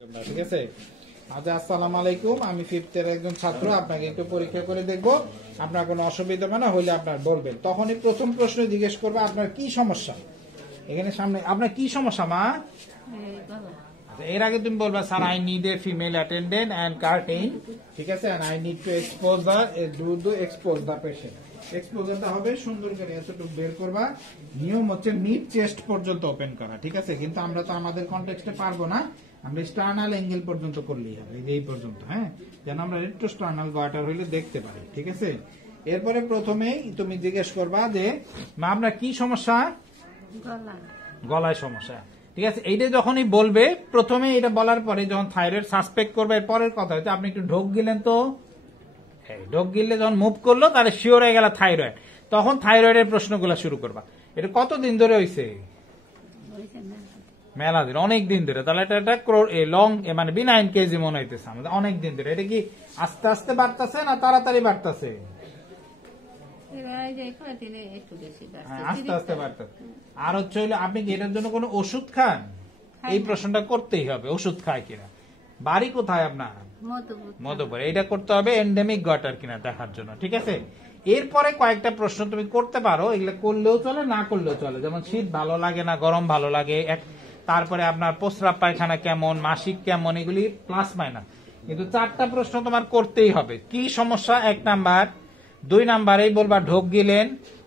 ঠিক আছে। আচ্ছা, আসসালামু আলাইকুম, আমি ফিফথের একজন ছাত্র। আপনাকে একটু পরীক্ষা করে দেখব, আপনার কোনো অসুবিধা না হলে আপনার বলবেন। তখনই প্রথম প্রশ্ন জিজ্ঞেস করবে আপনার কি সমস্যা। এখানে সামনে আপনার কি সমস্যা মা? এর আগে তুমি বলবা sir I need a female attendant and curtain, ঠিক আছে, and I need to expose the expose the patient. এক্সপোজারটা হবে সুন্দর করে এতটুকু বের করবা। নিয়ম হচ্ছে মিড চেস্ট পর্যন্ত ওপেন করা, ঠিক আছে। কিন্তু আমরা তো আমাদের কনটেক্সটে পারবো না, আমরা স্টার্নাল অ্যাঙ্গেল পর্যন্ত করলেই হবে, এই পর্যন্ত, হ্যাঁ, যেন আমরা রেট্রোস্টার্নাল গয়টার হইলে দেখতে পারি, ঠিক আছে। এরপরে প্রথমেই তুমি জিজ্ঞেস করবা যে মা আপনার কি সমস্যা? গলায় সমস্যা, ঠিক আছে। এইটা যখনই বলবে প্রথমে এটা বলার পরে যখন থাইরয়েড সাসপেক্ট করবে, পরের কথা হচ্ছে আপনি একটু ঢোক গিলেন, তো ঢোক গিলে যখন মুভ করলো তাহলে শিওর হয়ে গেল থাইরয়েড, তখন থাইরয়েডের প্রশ্নগুলো শুরু করবা। এটা কতদিন ধরে হয়েছে? মেলা দিন, অনেক দিন ধরে। তাহলে এটা লং, মানে বিনাইন কেজি মনে হইতেছে আমাদের, অনেক দিন ধরে। এটা কি আস্তে আস্তে বাড়তেছে না তাড়াতাড়ি বাড়তেছে? আস্তে আস্তে বাড়তেছে। আর হচ্ছে হইলে আপনি কি এটার জন্য কোনো ওষুধ খান? এই প্রশ্নটা করতেই হবে, ওষুধ খায় কিনা। বাড়ি কোথায় আপনার? মধুপুর। এটা করতে হবে এন্ডেমিক গটার কিনা দেখার জন্য, ঠিক আছে। এরপরে কয়েকটা প্রশ্ন তুমি করতে পারো, এগুলো করলেও চলে না করলেও চলে। যেমন শীত ভালো লাগে না গরম ভালো লাগে, তারপরে আপনার প্রস্রাব পায়খানা কেমন, মাসিক কেমন, এগুলি প্লাস মাইনাস। কিন্তু 4টা প্রশ্ন তোমার করতেই হবে। কি সমস্যা 1 নাম্বার, 2 নাম্বারেই বলবা ঢোক গিলেন,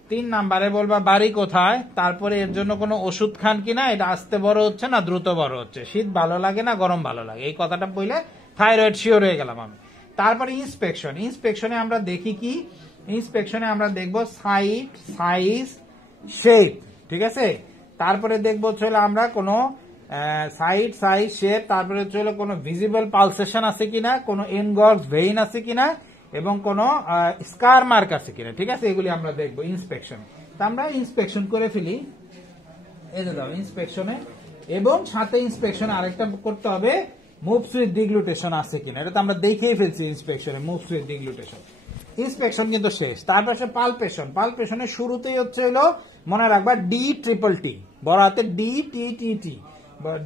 3 নাম্বারে বলবা বাড়ি কোথায়, তারপরে এর জন্য কোনো ওষুধ খান কিনা, এটা আস্তে বড় হচ্ছে না দ্রুত বড় হচ্ছে, শীত ভালো লাগে না গরম ভালো লাগে, এই কথাটা বললে থাইরয়েড শিওর হয়ে গেলাম আমি। তারপরে ইন্সপেকশন। ইন্সপেকশনে আমরা দেখি কি? ইন্সপেকশনে আমরা দেখবো সাইট, সাইজ, শেপ, ঠিক আছে। তারপরে দেখবো হচ্ছে আমরা কোনো সাইট, সাইজ, শেপ, তারপরে হচ্ছে কোনো ভিজিবল পালসেশন আছে কিনা, কোনো এনগর্স ভেইন আছে কিনা, এবং কোনো স্কার মার্ক আছে কিনা, ঠিক আছে। এগুলি আমরা দেখবো ইন্সপেকশন। তা আমরা ইন্সপেকশন করে ফেলি, এই যে দাও ইন্সপেকশনে। এবং সাথে ইন্সপেকশনে আরেকটা করতে হবে, মুভস উইথ ডিগ্লুটেশন আছে কিনা। এটা তো আমরা দেখেই ফেলছি ইন্সপেকশনে, মুভস উইথ ডিগ্লুটেশন। ইন্সপেকশন কিন্তু শেষ। তারপর পালপেশন। পালপেশনের শুরুতেই হচ্ছে হলো মনে রাখবা DTTT, বড় হাতে DTTT,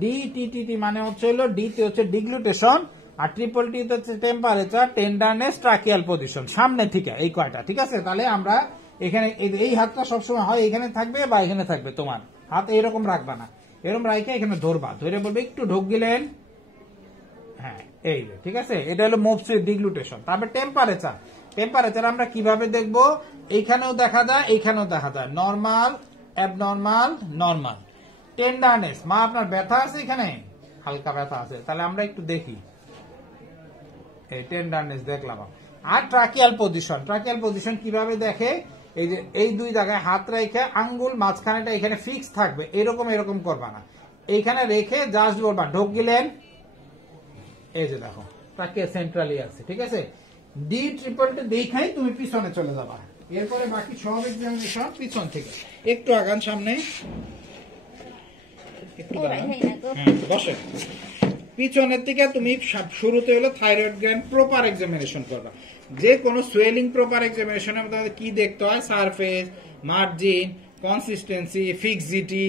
DTTT মানে হচ্ছে হলো ডি তে হচ্ছে ডিগ্লুটেশন, আর ট্রিপল টি হচ্ছে টেম্পারেচার, টেন্ডারনেস, ট্রাকিয়াল পজিশন, সামনে থেকে এই কয়টা, ঠিক আছে। তাহলে আমরা এখানে এই হাতটা সবসময় হয় এখানে থাকবে বা এখানে থাকবে, তোমার হাত এইরকম রাখবা না, এরকম রাখে এখানে ধরবা, ধরে বলবে একটু ঢোক গিলেন, হ্যাঁ এই, ঠিক আছে। এটা হলো মুভস উইথ ডিগ্লুটেশন। তারপর টেম্পারেচার। টেম্পারেচার আমরা কিভাবে দেখবো? এইখানেও দেখা যায়, এইখানেও দেখা যায়, নর্মাল, অ্যাবনর্মাল, নর্মাল। টেন্ডারনেস, মা আপনার ব্যথা আছে এখানে, হালকা ব্যথা আছে, তাহলে আমরা একটু দেখি, এই টেন্ডারনেস দেখলাম। আর ট্রাকিয়াল পজিশন। ট্রাকিয়াল পজিশন কিভাবে দেখে? এই যে এই 2 জায়গায় হাত রেখে আঙ্গুল মাঝখানেটা এখানে ফিক্স থাকবে, এরকম এরকম করবা না, এইখানে রেখে জাস্ট বলবা ঢোক গিলেন, এই যে দেখো ট্রাকিয়া সেন্ট্রালি আছে, ঠিক আছে। DTTT দেখাই তুমি পিছনে চলে যাবা। এরপরে বাকি সব এক্সামিনেশন পিছন থেকে। একটু আগান সামনে, একটু বসে। পিছনের থেকে তুমি শুরুতে হলো থাইরয়েড গ্ল্যান্ড প্রপার এক্সামিনেশন করবা। যে কোনো সোয়েলিং প্রপার এক্সামিনেশনের মধ্যে কি দেখতে হয়? সারফেস, মার্জিন, কনসিস্টেন্সি, ফিক্সিটি,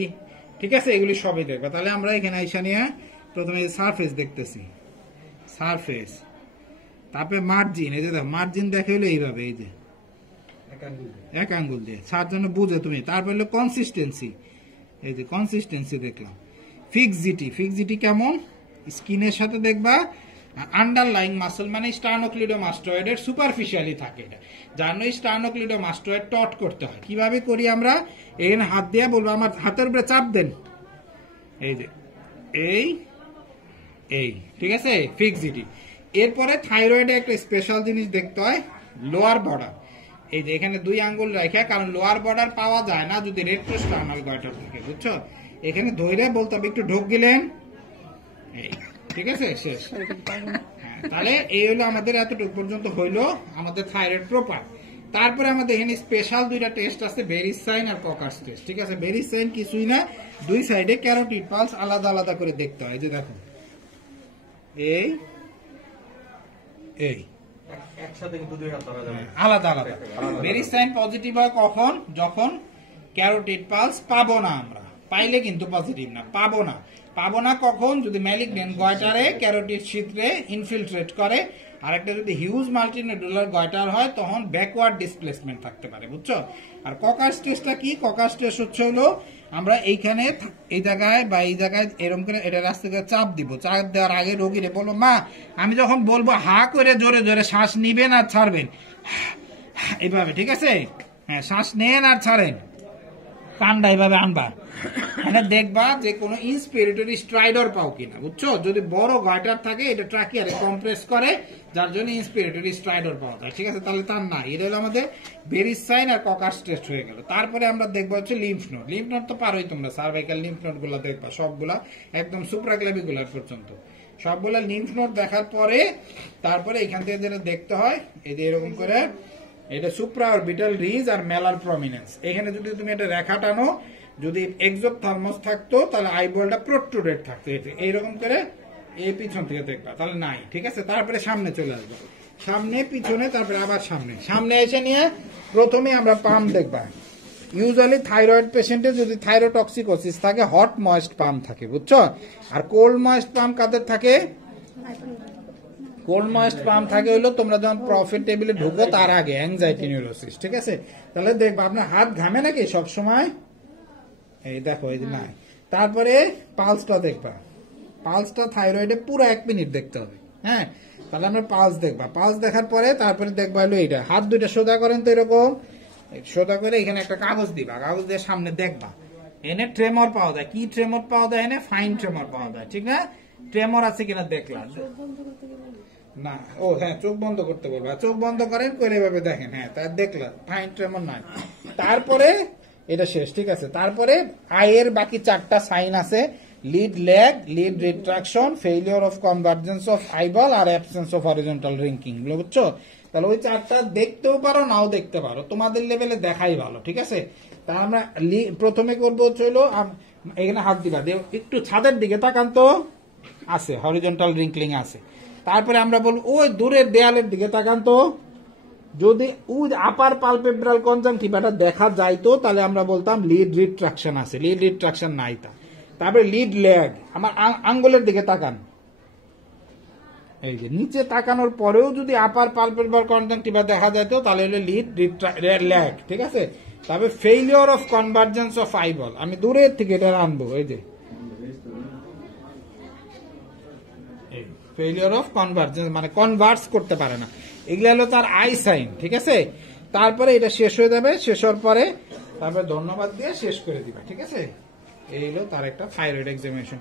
ঠিক আছে, এগুলি সবই দেখবা। তাহলে আমরা এখানে আইসা নিয়ে প্রথমে সারফেস দেখতেছি, সারফেস, তারপরে মার্জিন, এই যে দেখো মার্জিন দেখে হলো এইভাবে, এই যে এক আঙ্গুল দিয়ে ছাড় জন্য বুঝে তুমি। তারপর হলো কনসিস্টেন্সি, এই যে কনসিস্টেন্সি দেখলাম। ফিক্সিটি, ফিক্সিটি কেমন? স্কিনের সাথে দেখবা আন্ডারলাইং মাসল, মানে স্টার্নোক্লিডোমাস্টয়েডের সুপারফিশিয়ালি থাকে, এটা জানো। স্টার্নোক্লিডোমাস্টয়েড টট করতে হয়, কিভাবে করি আমরা? এখানে হাত দিয়ে বলবো আমার হাতের উপরে চাপ দেন, এই যে এই, ঠিক আছে, ফিক্সিটি। এরপরে থাইরয়েডে একটা স্পেশাল জিনিস দেখতে হয়, লোয়ার বর্ডার। এই যে এখানে 2 আঙ্গুল রাখা, কারণ লোয়ার বর্ডার পাওয়া যায় না যদি রেট্রোস্টার্নাল গয়টার থাকে, বুঝছো। এখানে ধরে বলতে হবে একটু ঢোক গিলেন, ঠিক আছে, শেষ। তাহলে এই হলো আমাদের এতটুকু পর্যন্ত হইলো আমাদের থাইরয়েড প্রপার। তারপরে আমাদের এখানে স্পেশাল 2টা টেস্ট আছে, বেরিসাইন আর ককার্স টেস্ট, ঠিক আছে। বেরিসাইন কিছুই না, 2 সাইডে ক্যারোটিড পালস আলাদা আলাদা করে দেখতে হয়, যে দেখো এই একসাথে কিন্তু 2 হাত ধরা যাবে, আলাদা আলাদা। বেরিসাইন পজিটিভ হয় কখন? যখন ক্যারোটিড পালস পাবো না আমরা, পাইলে কিন্তু পজিটিভ না, পাবো না। পাবো না কখন, যদি ম্যালিগন্যান্ট গয়টারে ক্যারোটিড ছিদ্রে ইনফিলট্রেট করে, আর একটা যদি হিউজ মাল্টিনোডুলার গয়টার হয় তখন ব্যাকওয়ার্ড ডিসপ্লেসমেন্ট থাকতে পারে, বুঝছো। আর ককার স্ট্রেসটা কি, ককার স্ট্রেস হচ্ছে হলো আমরা এইখানে এই জায়গায় বা এই জায়গায় এরকম করে এটা রাস্তা করে চাপ দিব, চাপ দেওয়ার আগে রোগীরে বলবো মা আমি যখন বলবো হা করে জোরে জোরে শ্বাস নিবেন আর ছাড়বেন এইভাবে, ঠিক আছে, হ্যাঁ শ্বাস নেন আর ছাড়েন, কানটা এইভাবে আনবা, মানে দেখবা যে কোনো ইন্সপিরেটরি স্ট্রাইডর পাও কিনা, বুঝছো। যদি বড় গয়টার থাকে এটা ট্রাকিয়ারে কম্প্রেস করে, যার জন্য ইন্সপিরেটরি স্ট্রাইডর পাওয়া যায়, ঠিক আছে। তাহলে তার না, এটা হলো আমাদের বেরিস সাইন আর ককার স্ট্রেস হয়ে গেল। তারপরে আমরা দেখবো হচ্ছে লিম্ফ নোড। লিম্ফ নোড তো পারোই তোমরা, সার্ভাইকাল লিম্ফ নোড গুলা দেখবা সবগুলা একদম সুপ্রাক্লাভিকুলার পর্যন্ত, সবগুলা লিম্ফ নোড দেখার পরে তারপরে এখান থেকে যেটা দেখতে হয় এই যে এরকম করে, এটা সুপ্রা অরবিটাল রিজ আর মেলার প্রমিনেন্স। এখানে যদি তুমি এটা রেখা টানো, যদি এক্সোথার্মাস থাকতো তাহলে আইবলটা প্রোট্রুডেড থাকতো, এইরকম করে এই পিছন থেকে দেখবা, তাহলে নাই, ঠিক আছে। তারপরে সামনে চলে আসবো, সামনে পিছনে, তারপরে আবার সামনে। সামনে এসে নিয়ে প্রথমে আমরা পাম্প দেখবা। ইউজুয়ালি থাইরয়েড পেশেন্টে যদি থাইরোটক্সিকোসিস থাকে হট ময়েস্ট পাম্প থাকে, বুঝছো। আর কোল্ড ময়েস্ট পাম্প কাদের থাকে, কোল্ড ময়েস্ট পাম্প থাকে হইলো তোমরা যখন প্রফিট টেবিলে ঢুকো তার আগে, অ্যাংজাইটি নিউরোসিস, ঠিক আছে। তাহলে দেখবা আপনার হাত ঘামে নাকি সব সময়, এই দেখো এই যে নাই। তারপরে পালসটা দেখবা, পালসটা থাইরয়েডে পুরো 1 মিনিট দেখতে হবে, হ্যাঁ। তাহলে আমরা পালস দেখবা, পালস দেখার পরে তারপরে দেখবা হলো এইটা, হাত দুইটা সোজা করেন তো এরকম সোজা করে, এখানে একটা কাগজ দিবা, কাগজ দিয়ে সামনে দেখবা, এনে ট্রেমর পাওয়া যায়, কি ট্রেমর পাওয়া যায়, এনে ফাইন ট্রেমর পাওয়া যায়, ঠিক না। ট্রেমর আছে কিনা দেখলাম না, ও হ্যাঁ চোখ বন্ধ করতে বলবা, চোখ বন্ধ করেন করে এভাবে দেখেন, হ্যাঁ তার দেখলাম ফাইন ট্রেমর নয়। তারপরে এটা শেষ, ঠিক আছে। তারপরে আয়ের বাকি 4টা সাইন আছে, lid lag, lid retraction, failure of convergence of eyeball আর অ্যাবসেন্স অফ হরিজন্টাল রিঙ্কিং, বুঝছো। তাহলে ওই 4টা দেখতেও পারো নাও দেখতে পারো, তোমাদের লেভেলে দেখাই ভালো, ঠিক আছে। তা আমরা প্রথমে করবো হচ্ছে হলো এখানে হাত দিবা, একটু ছাদের দিকে তাকান তো, আছে হরিজন্টাল রিঙ্কলিং আছে। তারপরে আমরা বলবো ওই দূরের দেয়ালের দিকে তাকান তো, যদি ওই আপার পালপেব্রাল কনজাংটিভাটা দেখা যাইতো তাহলে আমরা বলতাম লিড রিট্রাকশন আছে, লিড রিট্রাকশন নাই তা। তারপরে লিড ল্যাগ, আমার আঙ্গুলের দিকে তাকান, এই যে নিচে তাকানোর পরেও যদি আপার পালপেব্রাল কনজাংটিভা দেখা যাইতো তাহলে হলো লিড ল্যাগ, ঠিক আছে। তারপরে failure of convergence of eyeball, আমি দূরের থেকে এটা আনবো, এই যে ফেইলিওর অফ কনভার্জেন্স মানে কনভার্স করতে পারে না, এগুলো হলো তার আই সাইন, ঠিক আছে। তারপরে এটা শেষ হয়ে যাবে, শেষ হওয়ার পরে তারপরে ধন্যবাদ দিয়ে শেষ করে দিবা, ঠিক আছে। এই হলো তার একটা থাইরয়েড এক্সামিনেশন।